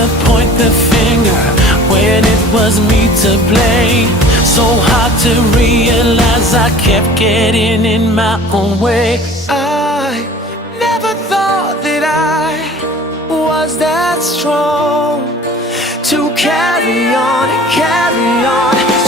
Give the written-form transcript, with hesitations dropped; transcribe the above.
to point the finger when it was me to blame. So hard to realize I kept getting in my own way. I never thought that I was that strong to carry on, carry on.